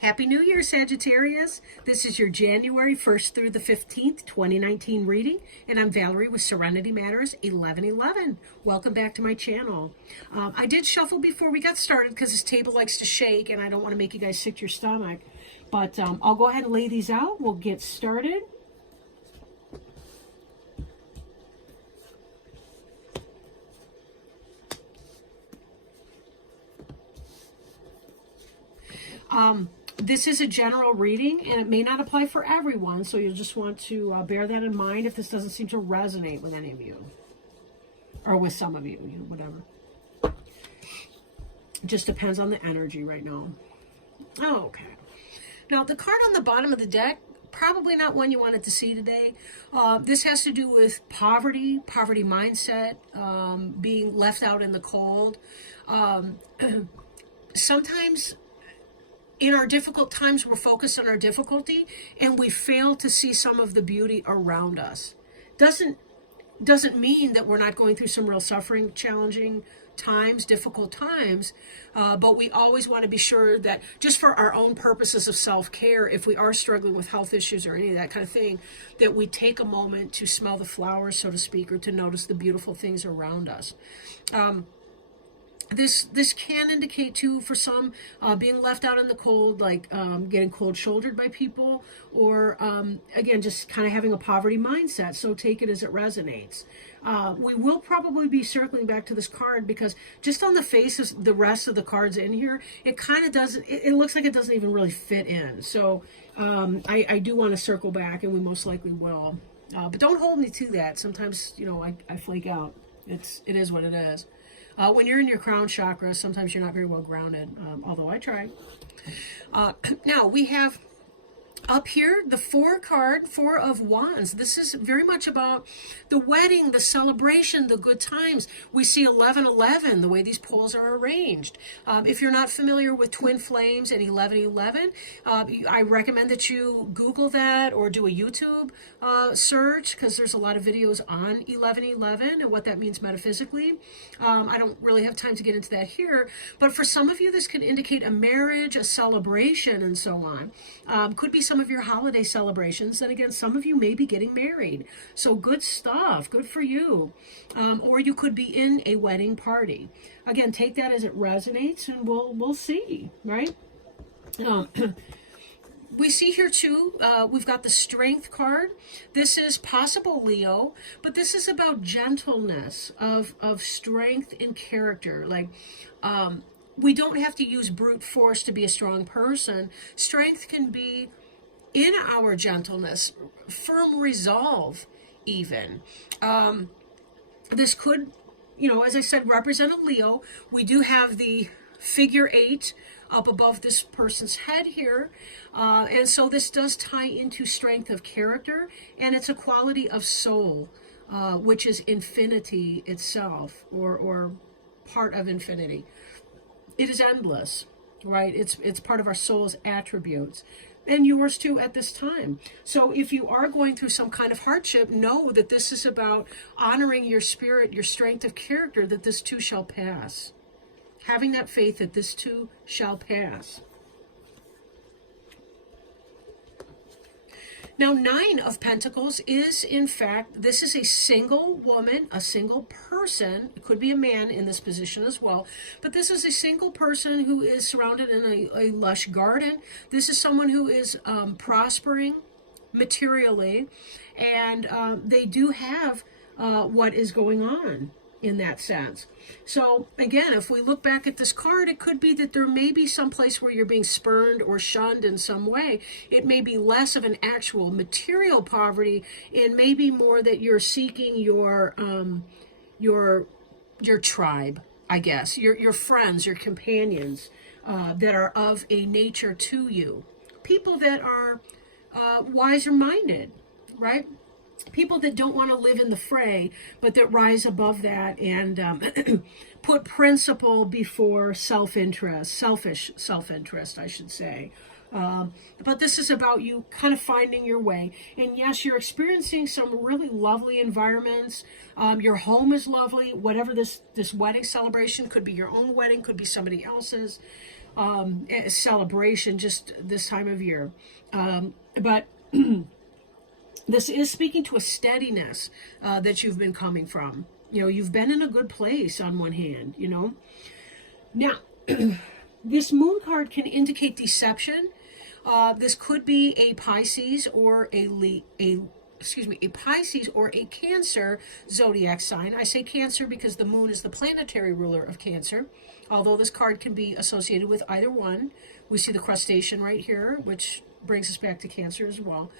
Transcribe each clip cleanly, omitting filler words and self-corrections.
Happy New Year, Sagittarius. This is your January 1st through the 15th, 2019 reading, and I'm Valerie with Serenity Matters 1111. Welcome back to my channel. I did shuffle before we got started because this table likes to shake, and I don't want to make you guys sick to your stomach. But I'll go ahead and lay these out. We'll get started. This is a general reading, and it may not apply for everyone, so you'll just want to bear that in mind if this doesn't seem to resonate with any of you, or with some of you, whatever. It just depends on the energy right now. Okay. Now, the card on the bottom of the deck, probably not one you wanted to see today. This has to do with poverty mindset, being left out in the cold. Sometimes in our difficult times, we're focused on our difficulty and we fail to see some of the beauty around us. Doesn't mean that we're not going through some real suffering, challenging times, difficult times, but we always want to be sure that just for our own purposes of self-care, if we are struggling with health issues or any of that kind of thing, that we take a moment to smell the flowers, so to speak, or to notice the beautiful things around us. This can indicate too, for some, being left out in the cold, like getting cold-shouldered by people, or again, just kind of having a poverty mindset. So take it as it resonates. We will probably be circling back to this card because just on the face of the rest of the cards in here, it kind of doesn't. It looks like it doesn't even really fit in. So I do want to circle back, and we most likely will. But don't hold me to that. Sometimes, I flake out. It is what it is. When you're in your crown chakra, sometimes you're not very well grounded, although I try. Now, we have up here the Four of Wands. This is very much about the wedding, the celebration, the good times. We see 1111, the way these poles are arranged. If you're not familiar with twin flames and 1111, I recommend that you Google that or do a YouTube search, because there's a lot of videos on 1111 and what that means metaphysically. I don't really have time to get into that here, but for some of you, this could indicate a marriage, a celebration, and so on. Could be some of your holiday celebrations. And again, some of you may be getting married. So good stuff. Good for you. Or you could be in a wedding party. Again, take that as it resonates, and we'll see, right? We see here too, we've got the Strength card. This is possible Leo, but this is about gentleness, of strength in character. Like, we don't have to use brute force to be a strong person. Strength can be in our gentleness, firm resolve even. This could, as I said, represent a Leo. We do have the figure 8 up above this person's head here. And so this does tie into strength of character, and it's a quality of soul, which is infinity itself, or part of infinity. It is endless, right? It's part of our soul's attributes, and yours too at this time. So if you are going through some kind of hardship, know that this is about honoring your spirit, your strength of character, that this too shall pass. Having that faith that this too shall pass. Now, 9 of Pentacles is, in fact, this is a single woman, a single person. It could be a man in this position as well. But this is a single person who is surrounded in a lush garden. This is someone who is prospering materially. And they do have what is going on in that sense. So again, if we look back at this card, it could be that there may be some place where you're being spurned or shunned in some way. It may be less of an actual material poverty, and maybe more that you're seeking your tribe, I guess, your friends, your companions, that are of a nature to you. People that are wiser minded, right? People that don't want to live in the fray, but that rise above that and put principle before self-interest, selfish self-interest, I should say. But this is about you kind of finding your way. And yes, you're experiencing some really lovely environments. Your home is lovely. Whatever this wedding celebration, could be your own wedding, could be somebody else's. celebration just this time of year. But this is speaking to a steadiness that you've been coming from. You know, you've been in a good place on one hand, you know. Now, this moon card can indicate deception. This could be a Pisces or a Pisces or a Cancer zodiac sign. I say Cancer because the moon is the planetary ruler of Cancer, although this card can be associated with either one. We see the crustacean right here, which brings us back to Cancer as well.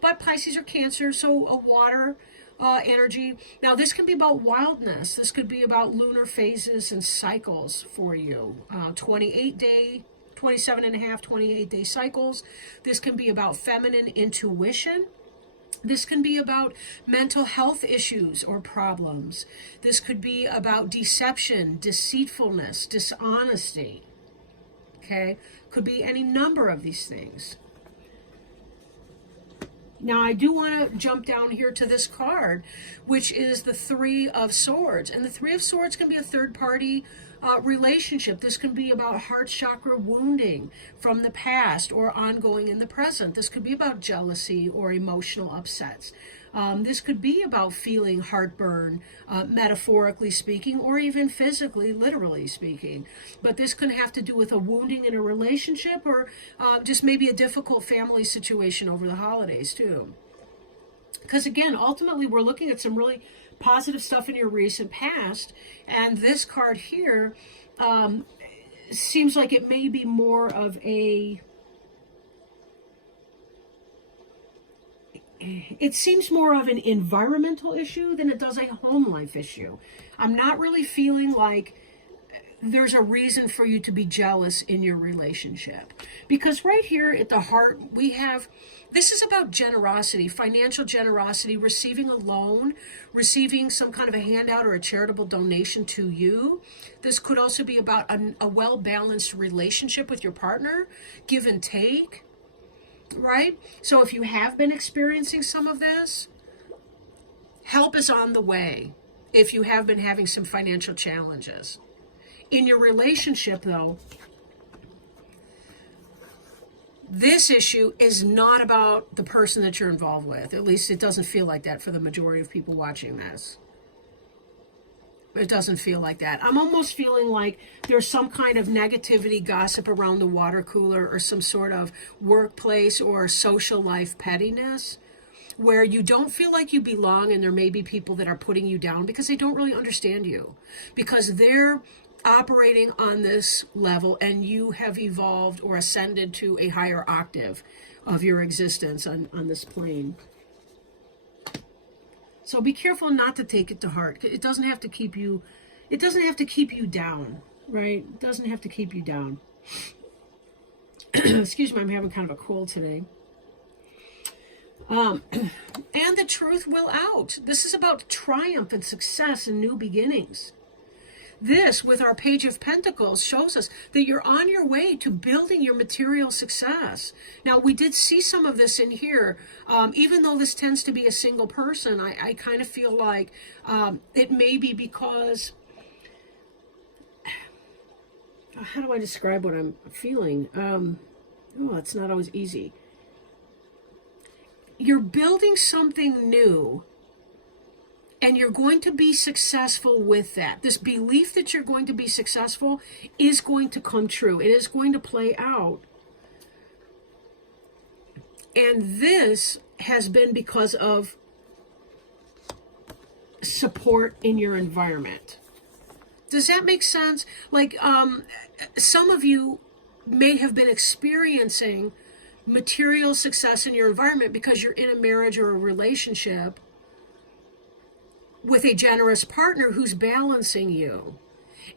But Pisces or Cancer, so a water energy. Now, this can be about wildness. This could be about lunar phases and cycles for you. 28-day, 27 and a half, 28-day cycles. This can be about feminine intuition. This can be about mental health issues or problems. This could be about deception, deceitfulness, dishonesty. Okay? Could be any number of these things. Now, I do want to jump down here to this card, which is the Three of Swords. And the Three of Swords can be a third-party relationship. This can be about heart chakra wounding from the past or ongoing in the present. This could be about jealousy or emotional upsets. This could be about feeling heartburn, metaphorically speaking, or even physically, literally speaking. But this can have to do with a wounding in a relationship or just maybe a difficult family situation over the holidays, too. Because, again, ultimately, we're looking at some really positive stuff in your recent past. And this card here seems like it may be more of a... It seems more of an environmental issue than it does a home life issue. I'm not really feeling like there's a reason for you to be jealous in your relationship. Because right here at the heart, we have, this is about generosity, financial generosity, receiving a loan, receiving some kind of a handout or a charitable donation to you. This could also be about a well-balanced relationship with your partner, give and take. Right? So if you have been experiencing some of this, help is on the way if you have been having some financial challenges. In your relationship, though, this issue is not about the person that you're involved with. At least it doesn't feel like that for the majority of people watching this. It doesn't feel like that. I'm almost feeling like there's some kind of negativity, gossip around the water cooler, or some sort of workplace or social life pettiness where you don't feel like you belong, and there may be people that are putting you down because they don't really understand you, because they're operating on this level and you have evolved or ascended to a higher octave of your existence on this plane. So be careful not to take it to heart. It doesn't have to keep you, it doesn't have to keep you down, right? It doesn't have to keep you down. Excuse me, I'm having kind of a cold today. And the truth will out. This is about triumph and success and new beginnings. This, with our Page of Pentacles, shows us that you're on your way to building your material success. Now, we did see some of this in here. Even though this tends to be a single person, I kind of feel like it may be because... How do I describe what I'm feeling? Oh, it's not always easy. You're building something new, and you're going to be successful with that. This belief that you're going to be successful is going to come true. It is going to play out. And this has been because of support in your environment. Does that make sense? Like, some of you may have been experiencing material success in your environment because you're in a marriage or a relationship with a generous partner who's balancing you.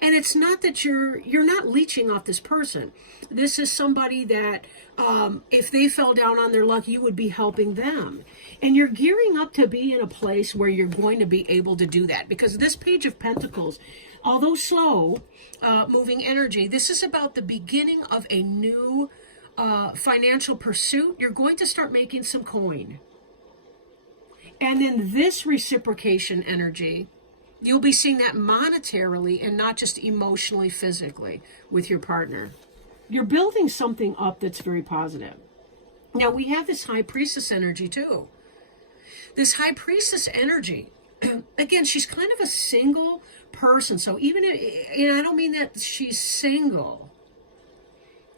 And it's not that you're not leeching off this person. This is somebody that if they fell down on their luck, you would be helping them. And you're gearing up to be in a place where you're going to be able to do that. Because this Page of Pentacles, although slow moving energy, this is about the beginning of a new financial pursuit. You're going to start making some coin. And then this reciprocation energy, you'll be seeing that monetarily and not just emotionally, physically with your partner. You're building something up that's very positive. Now, we have this high priestess energy too. This high priestess energy, again, she's kind of a single person. So even if, and I don't mean that she's single.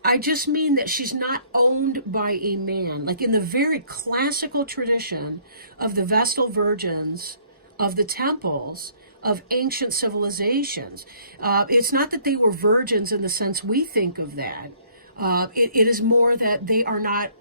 I just mean that she's not owned by a man. Like in the very classical tradition of the Vestal Virgins, of the temples, of ancient civilizations. It's not that they were virgins in the sense we think of that. It is more that they are not,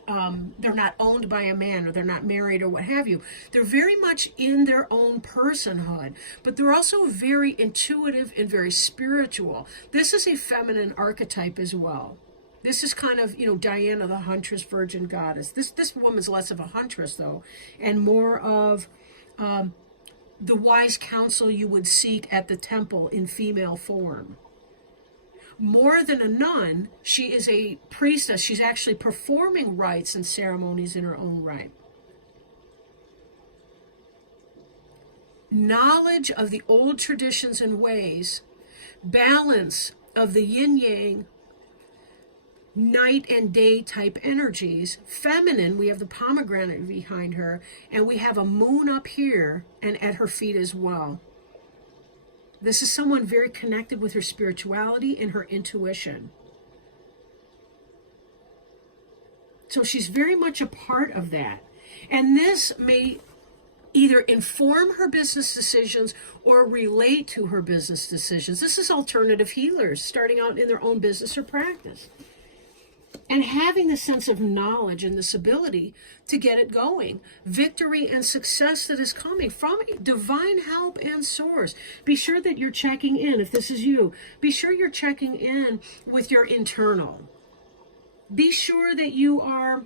they're not owned by a man, or they're not married, or what have you. They're very much in their own personhood, but they're also very intuitive and very spiritual. This is a feminine archetype as well. This is kind of, Diana, the huntress, virgin goddess. This woman's less of a huntress, though, and more of the wise counsel you would seek at the temple in female form. More than a nun, she is a priestess. She's actually performing rites and ceremonies in her own right. Knowledge of the old traditions and ways, balance of the yin-yang, night and day type energies. Feminine, we have the pomegranate behind her, and we have a moon up here and at her feet as well. This is someone very connected with her spirituality and her intuition. So she's very much a part of that. And this may either inform her business decisions or relate to her business decisions. This is alternative healers starting out in their own business or practice, and having the sense of knowledge and this ability to get it going. Victory and success that is coming from divine help and source. Be sure that you're checking in. If this is you, be sure you're checking in with your internal. Be sure that you are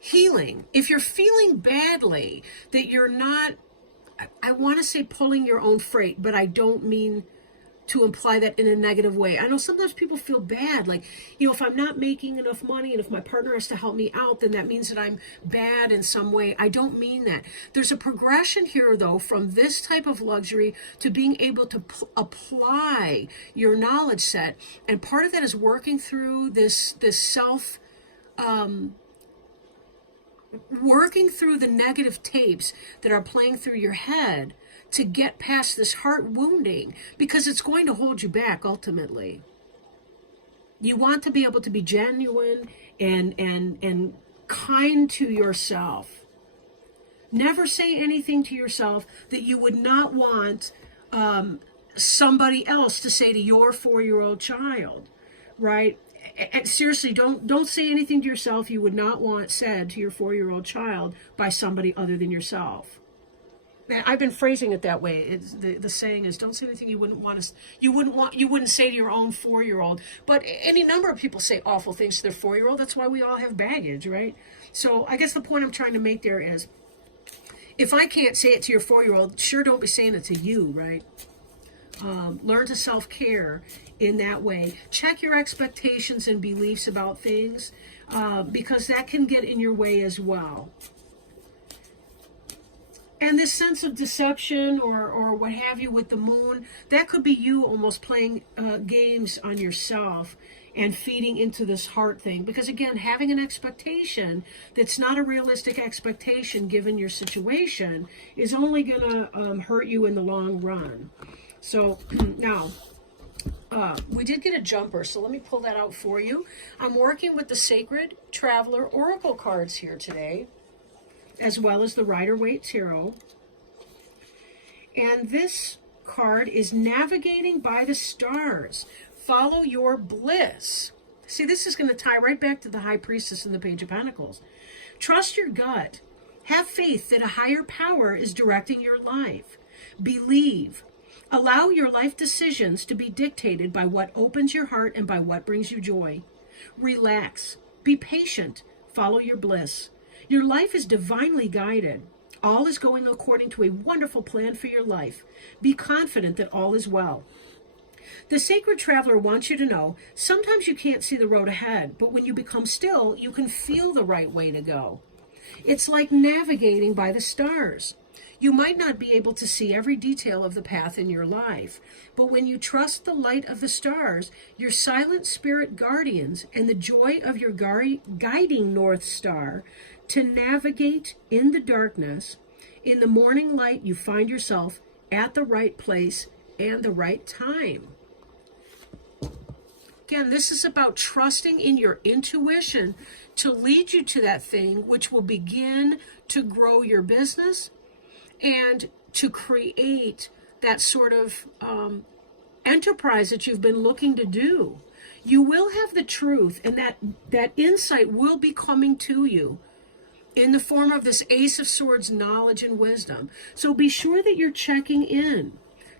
healing. If you're feeling badly, that you're not, I want to say pulling your own freight, but I don't mean to imply that in a negative way. I know sometimes people feel bad, like, if I'm not making enough money and if my partner has to help me out, then that means that I'm bad in some way. I don't mean that. There's a progression here, though, from this type of luxury to being able to apply your knowledge set. And part of that is working through this self, working through the negative tapes that are playing through your head to get past this heart wounding, because it's going to hold you back ultimately. You want to be able to be genuine and kind to yourself. Never say anything to yourself that you would not want somebody else to say to your 4-year-old child, right? And seriously, don't say anything to yourself you would not want said to your 4-year-old child by somebody other than yourself. I've been phrasing it that way. The saying is, don't say anything you wouldn't say to your own 4-year-old. But any number of people say awful things to their 4-year-old. That's why we all have baggage, right? So I guess the point I'm trying to make there is, if I can't say it to your 4-year-old, sure don't be saying it to you, right? Learn to self-care in that way. Check your expectations and beliefs about things, because that can get in your way as well. And this sense of deception or what have you with the moon, that could be you almost playing games on yourself and feeding into this heart thing. Because again, having an expectation that's not a realistic expectation given your situation is only going to hurt you in the long run. So now, we did get a jumper, so let me pull that out for you. I'm working with the Sacred Traveler Oracle cards here today, as well as the Rider-Waite Tarot. And this card is Navigating by the Stars. Follow your bliss. See, this is going to tie right back to the High Priestess and the Page of Pentacles. Trust your gut. Have faith that a higher power is directing your life. Believe. Allow your life decisions to be dictated by what opens your heart and by what brings you joy. Relax. Be patient. Follow your bliss. Your life is divinely guided. All is going according to a wonderful plan for your life. Be confident that all is well. The Sacred Traveler wants you to know, sometimes you can't see the road ahead, but when you become still, you can feel the right way to go. It's like navigating by the stars. You might not be able to see every detail of the path in your life, but when you trust the light of the stars, your silent spirit guardians, and the joy of your guiding North Star to navigate in the darkness, in the morning light you find yourself at the right place and the right time. Again, this is about trusting in your intuition to lead you to that thing which will begin to grow your business and to create that sort of enterprise that you've been looking to do. You will have the truth, and that insight will be coming to you in the form of this Ace of Swords knowledge and wisdom. So be sure that you're checking in.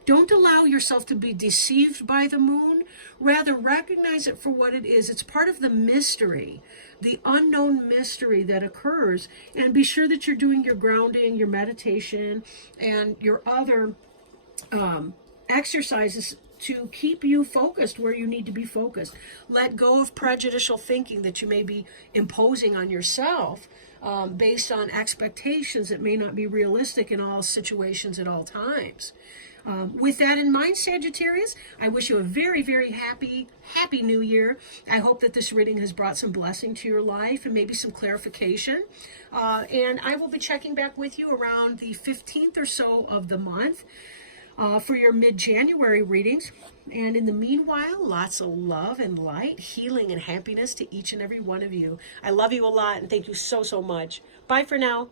Don't allow yourself to be deceived by the moon. Rather, recognize it for what it is. It's part of the mystery, the unknown mystery that occurs. And be sure that you're doing your grounding, your meditation, and your other exercises to keep you focused where you need to be focused. Let go of prejudicial thinking that you may be imposing on yourself based on expectations that may not be realistic in all situations at all times. With that in mind, Sagittarius, I wish you a very, very happy New Year. I hope that this reading has brought some blessing to your life and maybe some clarification. And I will be checking back with you around the 15th or so of the month for your mid-January readings. And in the meanwhile, lots of love and light, healing and happiness to each and every one of you. I love you a lot, and thank you so, so much. Bye for now.